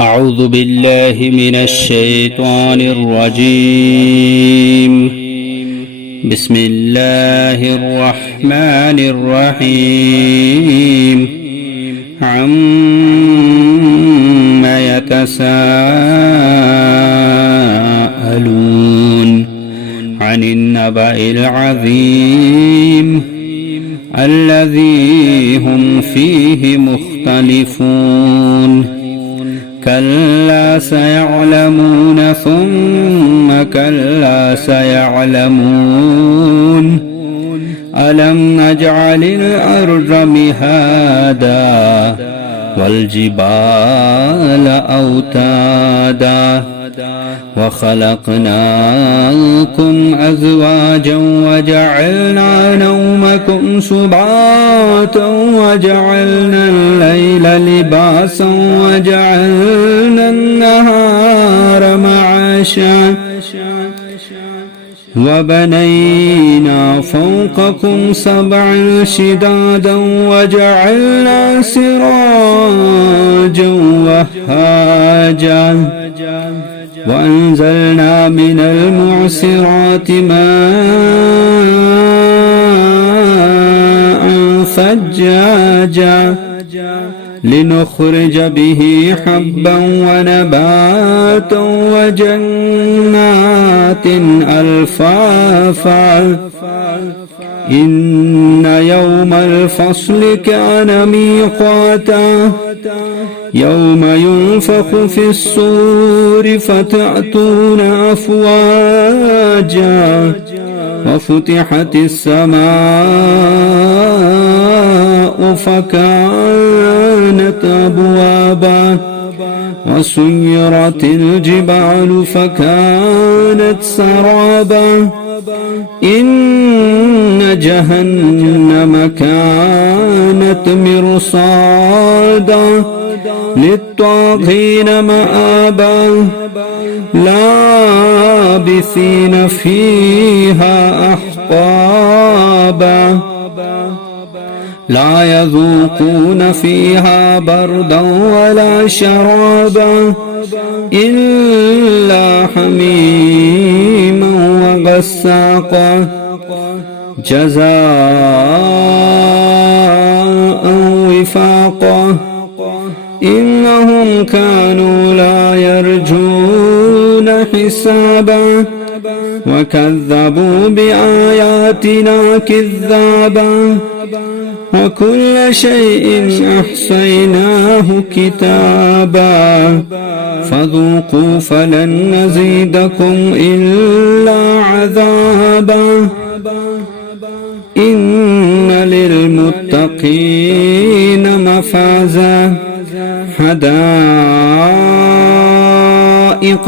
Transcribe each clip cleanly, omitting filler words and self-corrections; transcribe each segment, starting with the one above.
أعوذ بالله من الشيطان الرجيم. بسم الله الرحمن الرحيم. عما يتساءلون عن النبأ العظيم الذي هم فيه مختلفون. كلا سيعلمون ثم كلا سيعلمون. ألم نجعل الأرض مهادا والجبال أوتادا وخلقناكم أزواجا وجعلنا نومكم سباتا وجعلنا الليل لباسا وجعلنا النهار معاشا وبنينا فوقكم سبعا شدادا وجعلنا سراجا وهاجا وأنزلنا من المعصرات ماء ثجاجا لنخرج به حبا ونباتا وجنات ألفافا إن يوم الفصل كان ميقاتا يوم ينفخ في الصور فتأتون أفواجا وفتحت السماء فكانت أبوابا وسيرت الجبال فكانت سرابا إن جهنم كانت مرصادا للطاغين مآبا لابثين فيها أحقابا لا يذوقون فيها بردا ولا شرابا إلا حميما وغساقا جزاء وفاقا إنهم كانوا لا يرجون حسابا وكذبوا بآياتنا كذابا وكل شيء أحصيناه كتابا فذوقوا فلن نزيدكم إلا عذابا إن للمتقين مفازا حدائق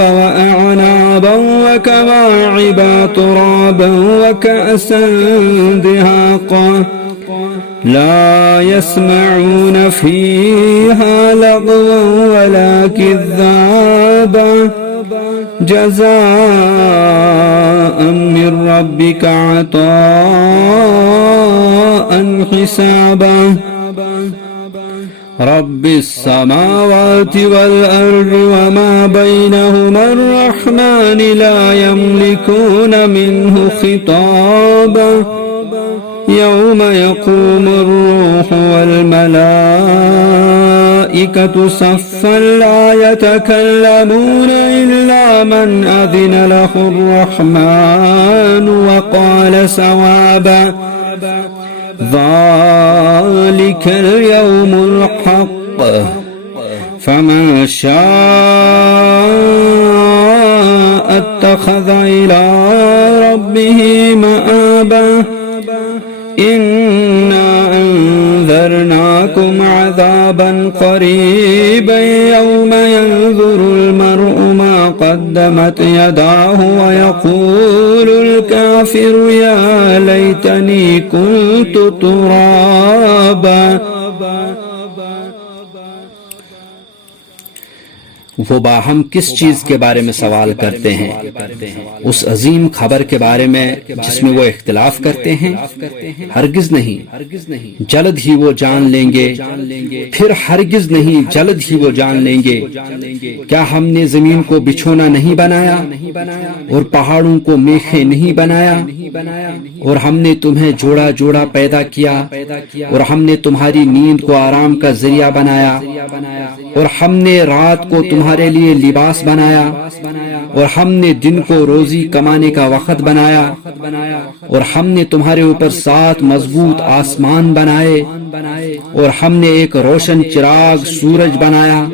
وأعنابا وكواعب ترابا وكأسا دهاقا لا يسمعون فيها لغوا ولا كذابا جزاء من ربك عطاء حسابا رب السماوات والأرض وما بينهما الرحمن لا يملكون منه خطابا يوم يقوم الروح والملائكة صفا لا يتكلمون إلا من أذن له الرحمن وقال صوابا ذلك اليوم الحق فمن شاء اتخذ إلى ربه مآبا إنا أنذرناكم عذابا قريبا يوم ينظر المرء ما قدمت يداه ويقول الكافر يا ليتني كنت ترابا وہ باہم کس چیز کے بارے میں سوال کرتے ہیں؟ اس عظیم خبر کے بارے میں جس میں وہ اختلاف کرتے ہیں؟ ہرگز نہیں، جلد ہی وہ جان لیں گے، پھر ہرگز نہیں، جلد ہی وہ جان لیں گے۔ کیا ہم نے زمین کو بچھونا نہیں بنایا اور پہاڑوں کو میخیں نہیں بنایا؟ اور ہم نے تمہیں جوڑا جوڑا پیدا کیا، اور ہم نے تمہاری نیند کو آرام کا ذریعہ بنایا، اور ہم نے رات کو تمہارے لیے لباس بنایا، اور ہم نے دن کو روزی کمانے کا وقت بنایا، اور ہم نے تمہارے اوپر 7 مضبوط آسمان بنائے، اور ہم نے ایک روشن چراغ سورج بنایا،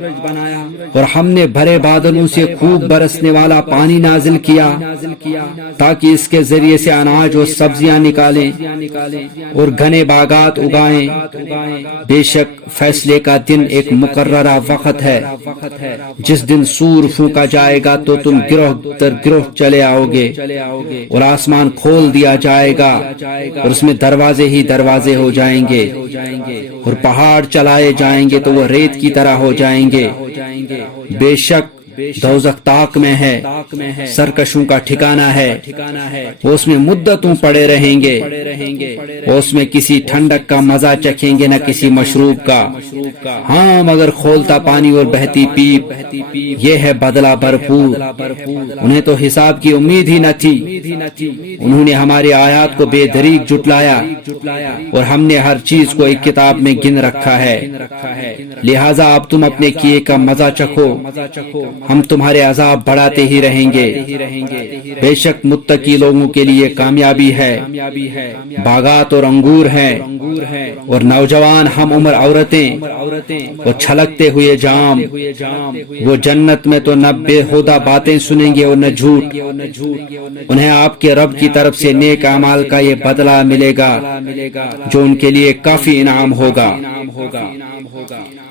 اور ہم نے بھرے بادلوں سے خوب برسنے والا پانی نازل کیا تاکہ اس کے ذریعے سے اناج اور سبزیاں نکالیں اور گھنے باغات اگائیں۔ بے شک فیصلے کا دن ایک مقررہ وقت ہے، جس دن سور پھونکا جائے گا تو تم گروہ در گروہ چلے آؤ گے، اور آسمان کھول دیا جائے گا اور اس میں دروازے ہی دروازے ہو جائیں گے، اور پہاڑ چلائے جائیں گے تو وہ ریت کی طرح ہو جائیں گے۔ بے شک دوزخ تاک میں ہے، سرکشوں کا ٹھکانہ ہے، وہ اس میں مدتوں پڑے رہیں گے، وہ اس میں کسی ٹھنڈک کا مزہ چکھیں گے نہ کسی مشروب کا، ہاں مگر کھولتا پانی اور بہتی پیپ، یہ ہے بدلہ بھرپور۔ انہیں تو حساب کی امید ہی نہ تھی، انہوں نے ہماری آیات کو بے دریغ جھٹلایا، اور ہم نے ہر چیز کو ایک کتاب میں گن رکھا ہے، لہٰذا اب تم اپنے کیے کا مزہ چکھو، ہم تمہارے عذاب بڑھاتے ہی رہیں گے۔ بے شک متقی لوگوں کے لیے کامیابی ہے، باغات اور انگور ہیں، اور نوجوان ہم عمر عورتیں، وہ چھلکتے ہوئے جام، وہ جنت میں تو نہ بےہودہ باتیں سنیں گے اور نہ جھوٹ، انہیں آپ کے رب کی طرف سے نیک اعمال کا یہ بدلہ ملے گا جو ان کے لیے کافی انعام ہوگا۔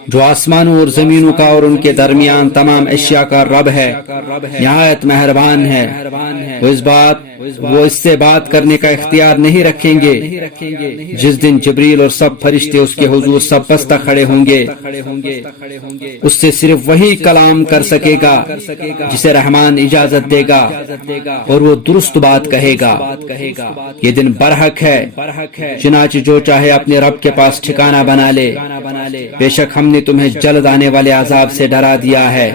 جو آسمانوں اور زمینوں کا اور ان کے درمیان تمام اشیاء کا رب ہے، نہایت مہربان ہے، وہ اس سے بات کرنے کا اختیار نہیں رکھیں گے جس دن جبریل اور سب فرشتے اس کے حضور سب بستہ کھڑے ہوں گے، اس سے صرف وہی کلام کر سکے گا جسے رحمان اجازت دے گا، اور وہ درست بات کہے گا۔ یہ دن برحق ہے، چنانچہ جو چاہے اپنے رب کے پاس ٹھکانہ بنا لے، بے شک ہم نے تمہیں جلد آنے والے عذاب سے ڈرا دیا ہے۔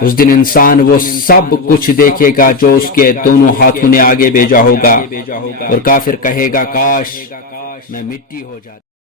اس دن انسان وہ سب کچھ دیکھے گا جو اس کے دونوں ہاتھوں نے آگے بھیجا ہوگا، اور کافر کہے گا کاش میں مٹی ہو جاتا۔